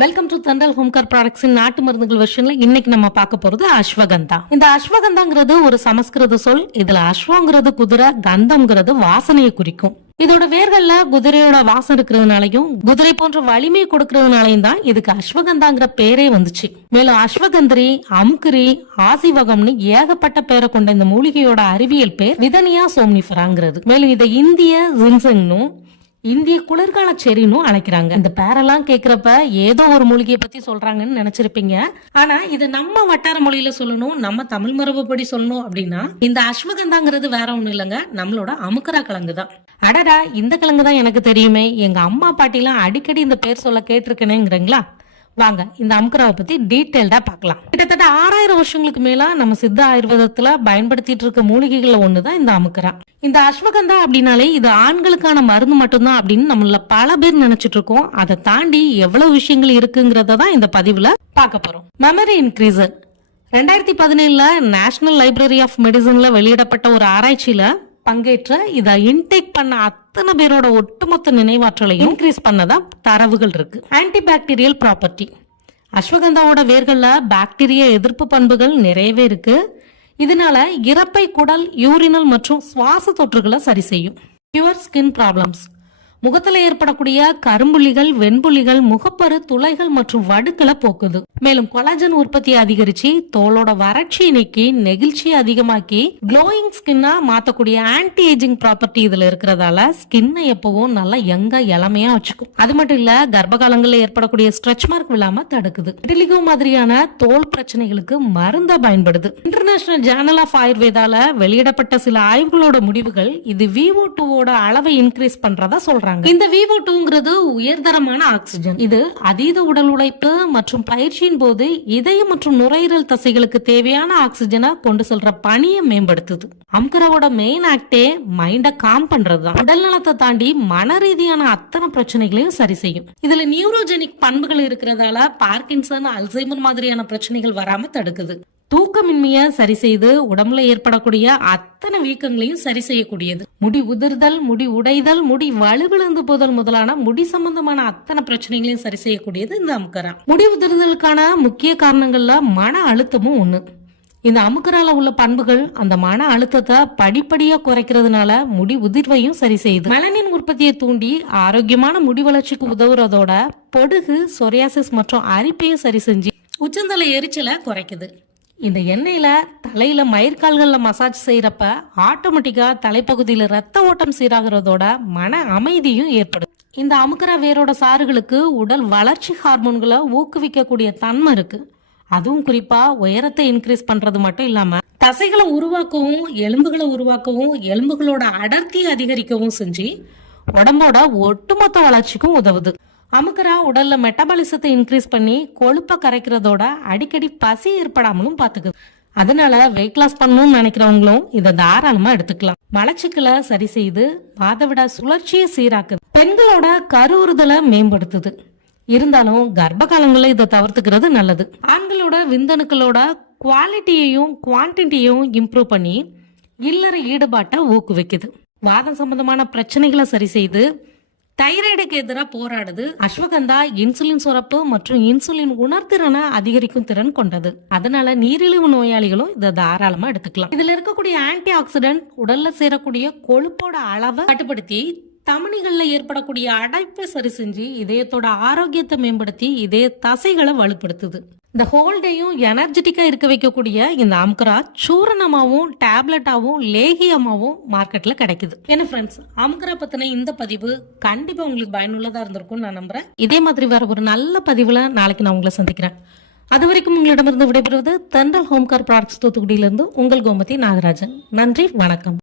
Welcome to தண்டல் ஹோம்கார் ப்ராடக்ட்ஸின் நாட்டு மருந்துகள் வெர்ஷன்ல இன்னைக்கு நம்ம பார்க்க போறது அஸ்வகந்தா. இந்த அஸ்வகந்தாங்கிறது ஒரு சமஸ்கிருத சொல். இதுல அஸ்வங்கிறது குதிரை, கந்தம்ங்கிறது வாசனையை குறிக்கும். இதோட வேர்கள்ல குதிரையோட வாசம் இருக்கிறதுனாலையும் குதிரை போன்ற வலிமை கொடுக்கறதுனாலையும் தான் இதுக்கு அஸ்வகந்தாங்கிற பேரே வந்துச்சு. மேலும் அஸ்வகந்திரி, அம்கிரி, ஆசிவகம்னு ஏகப்பட்ட பேரை கொண்ட இந்த மூலிகையோட அறிவியல் பேர் விதனியா சோம்னிஃபராங்கிறது. மேலும் இதை இந்திய ஜின்செங்னும் இந்திய குளிர்கால செரினும் அழைக்கிறாங்க. இந்த பேரெல்லாம் கேக்குறப்ப ஏதோ ஒரு மூலிகையை பத்தி சொல்றாங்கன்னு நினைச்சிருப்பீங்க. ஆனா இது நம்ம வட்டார மொழியில சொல்லணும், நம்ம தமிழ் மரபுப்படி சொல்லணும் அப்படின்னா இந்த அஸ்வகந்தாங்கிறது வேற ஒண்ணும் இல்லைங்க, நம்மளோட அமுக்கரா கிழங்கு தான். அடடா, இந்த கிழங்கு தான் எனக்கு தெரியுமே, எங்க அம்மா பாட்டி எல்லாம் அடிக்கடி இந்த பேர் சொல்ல கேட்டிருக்கேனேங்கிறீங்களா? வாங்க இந்த அமுக்கராவை பத்தி டீட்டெயில்டா பார்க்கலாம். கிட்டத்தட்ட 6000 வருஷங்களுக்கு மேல நம்ம சித்த ஆயுர்வேதத்துல பயன்படுத்திட்டு இருக்க மூலிகைகள்ல ஒண்ணுதான் இந்த அமுக்கரா. இந்த அஸ்வகந்தா அப்படின்னாலே இது ஆண்களுக்கான மருந்து மட்டும்தான் அப்படின்னு நம்மள பல பேர் நினைச்சிட்டு இருக்கோம். அதை தாண்டி எவ்வளவு விஷயங்கள் இருக்குங்கிறத தான் இந்த பதிவுல பார்க்க போறோம். மெமரி இன்க்ரீசர் 2017 நேஷனல் லைப்ரரி ஆஃப் மெடிசன்ல வெளியிடப்பட்ட ஒரு ஆராய்ச்சியில பங்கேற்ற இதை இன்டேக் பண்ண அத்தனை பேரோட ஒட்டுமொத்த நினைவாற்றலையும் இன்க்ரீஸ் பண்ணதா தரவுகள் இருக்கு. Antibacterial property. அஸ்வகந்தாவோட வேர்கள்ல பாக்டீரியா எதிர்ப்பு பண்புகள் நிறையவே இருக்கு. இதனால இறப்பை, குடல், யூரினல் மற்றும் சுவாச தொற்றுகளை சரி செய்யும். Pure skin problems. முகத்துல ஏற்படக்கூடிய கரும்புள்ளிகள், வெண்புள்ளிகள், முகப்பரு, துளைகள் மற்றும் வடுக்களை போக்குது. மேலும் கொலாஜன் உற்பத்தியை அதிகரிச்சு தோலோட வறட்சியை நீக்கி நெகிழ்ச்சியை அதிகமாக்கி க்ளோயிங் ஸ்கின்னா மாத்தக்கூடிய ஆன்டி ஏஜிங் ப்ராப்பர்ட்டி இதுல இருக்கிறதால ஸ்கின்னை எப்பவும் நல்லா யங்கா இளமையா வச்சுக்கும். அது மட்டும் இல்ல, கர்ப்ப காலங்களில் ஏற்படக்கூடிய ஸ்ட்ரெச் மார்க் விழாம தடுக்குது. விட்டிலிகோ மாதிரியான தோல் பிரச்சனைகளுக்கு மருந்தா பயன்படுது. இன்டர்நேஷனல் ஜேர்னல் ஆஃப் ஆயுர்வேதால வெளியிடப்பட்ட சில ஆய்வுகளோட முடிவுகள் இது VO2 அளவை இன்க்ரீஸ் பண்றதா சொல்றாங்க. இந்த VO2ங்கிறது உயர்தரமான ஆக்சிஜன். இது அதீத உடல் உழைப்பு மற்றும் பயிற்சியின் போது இதயம் மற்றும் நுரையீரல் தசைகளுக்கு தேவையான ஆக்சிஜனை கொண்டு செல்ற பணியை மேம்படுத்துது. அம்கராவோட மெயின் ஆக்டே மைண்ட காம் பண்றதுதான். உடல் நலத்தை தாண்டி மன ரீதியான அத்தனை பிரச்சனைகளையும் சரி செய்யும். இதுல நியூரோஜெனிக் பண்புகள் இருக்கிறதால பார்க்கின்சன், அல்சைமர் மாதிரியான பிரச்சனைகள் வராம தடுக்குது. தூக்கமின்மைய சரி செய்து உடம்புல ஏற்படக்கூடிய அத்தனை வீக்கங்களையும் சரி செய்யக்கூடியது. முடி உதிர்தல், முடி உடைதல், முடி வலுவிழந்து போதல் முதலான முடி சம்பந்தமான அத்தனை பிரச்சனைகளையும் சரி செய்யக்கூடியது இந்த அமுக்கரா. முடி உதிர்தலுக்கான முக்கிய காரணங்கள்ல மன அழுத்தமும் ஒண்ணு. இந்த அமுக்கரால உள்ள பண்புகள் அந்த மன அழுத்தத்தை படிப்படியா குறைக்கிறதுனால முடி உதிர்வையும் சரி செய்யுது. மெலனின் உற்பத்தியை தூண்டி ஆரோக்கியமான முடி வளர்ச்சிக்கு உதவுறதோட பொடுகு, சொரியாசிஸ் மற்றும் அரிப்பையும் சரி செஞ்சு உச்சந்தலை எரிச்சலை குறைக்குது. இந்த எண்ணெயில தலையில மயிர்கால்கள்ல மசாஜ் செய்யறப்ப ஆட்டோமேட்டிக்கா தலைப்பகுதியில ரத்த ஓட்டம் சீராகிறதோட மன அமைதியும் ஏற்படும். இந்த அமுக்கரா வேரோட சாறுகளுக்கு உடல் வளர்ச்சி ஹார்மோன்களை ஊக்குவிக்கக்கூடிய தன்மை இருக்கு. அதுவும் குறிப்பா உயரத்தை இன்க்ரீஸ் பண்றது மட்டும் இல்லாம தசைகளை உருவாக்கவும், எலும்புகளை உருவாக்கவும், எலும்புகளோட அடர்த்தியை அதிகரிக்கவும் செஞ்சு உடம்போட ஒட்டுமொத்த வளர்ச்சிக்கும் உதவுது. அமுக்கரா உடல்ல மெட்டபாலிசத்தை இன்க்ரீஸ் பண்ணி கொழுப்பை கரைக்கிறதோட அடிக்கடி பசி ஏற்படாமலும் பாத்துக்குது. அதனால வெயிட் லாஸ் பண்ணணும்னு நினைக்கிறவங்களும் இதை தாராளமா எடுத்துக்கலாம். மலச்சிக்கலை சரி செய்து மாதவிடா சுழற்சியை சீராக்குது. பெண்களோட கருவுறுதலை மேம்படுத்துது. இருந்தாலும் கர்ப்ப காலங்களில் இதை தவிர்த்துக்கிறது நல்லது. ஆண்களோட விந்தணுக்களோட குவாலிட்டியையும் குவான்டிட்டியையும் இம்ப்ரூவ் பண்ணி இல்லற ஈடுபாட்டை ஊக்குவிக்குது. வாதம் சம்பந்தமான பிரச்சனைகளை சரி செய்து தைராய்டுக்கு எதிராக போராடுது. அஸ்வகந்தா இன்சுலின் சுரப்பு மற்றும் இன்சுலின் உணர்திறனை அதிகரிக்கும் திறன் கொண்டது. அதனால நீரிழிவு நோயாளிகளும் இதை தாராளமா எடுத்துக்கலாம். இதுல இருக்கக்கூடிய ஆன்டி ஆக்சிடென்ட் உடல்ல சேரக்கூடிய கொழுப்போட அளவை கட்டுப்படுத்தி தமனிகள்ல ஏற்படக்கூடிய அடைப்பை சரி செஞ்சு இதயத்தோட ஆரோக்கியத்தை மேம்படுத்தி இதய தசைகளை வலுப்படுத்துது. இந்த ஹோல் டேயும் எனர்ஜெட்டிக்கா இருக்க வைக்கக்கூடிய இந்த அமுக்கரா சூரணமாவும், டேப்லெட்டாவும், லேகியமாவும் மார்க்கெட்ல கிடைக்குது. என்ன ஃப்ரெண்ட்ஸ், அமுக்கரா பத்தின இந்த பதிவு கண்டிப்பா உங்களுக்கு பயனுள்ளதா இருந்திருக்கும் நான் நம்புறேன். இதே மாதிரி வேற ஒரு நல்ல பதிவுல நாளைக்கு நான் உங்களை சந்திக்கிறேன். அது வரைக்கும் உங்களிடமிருந்து விடைபெறுவது தென்றல் ஹோம்கார் ப்ராடக்ட்ஸ் தூத்துக்குடியிலிருந்து உங்கள் கோமதி நாகராஜன். நன்றி, வணக்கம்.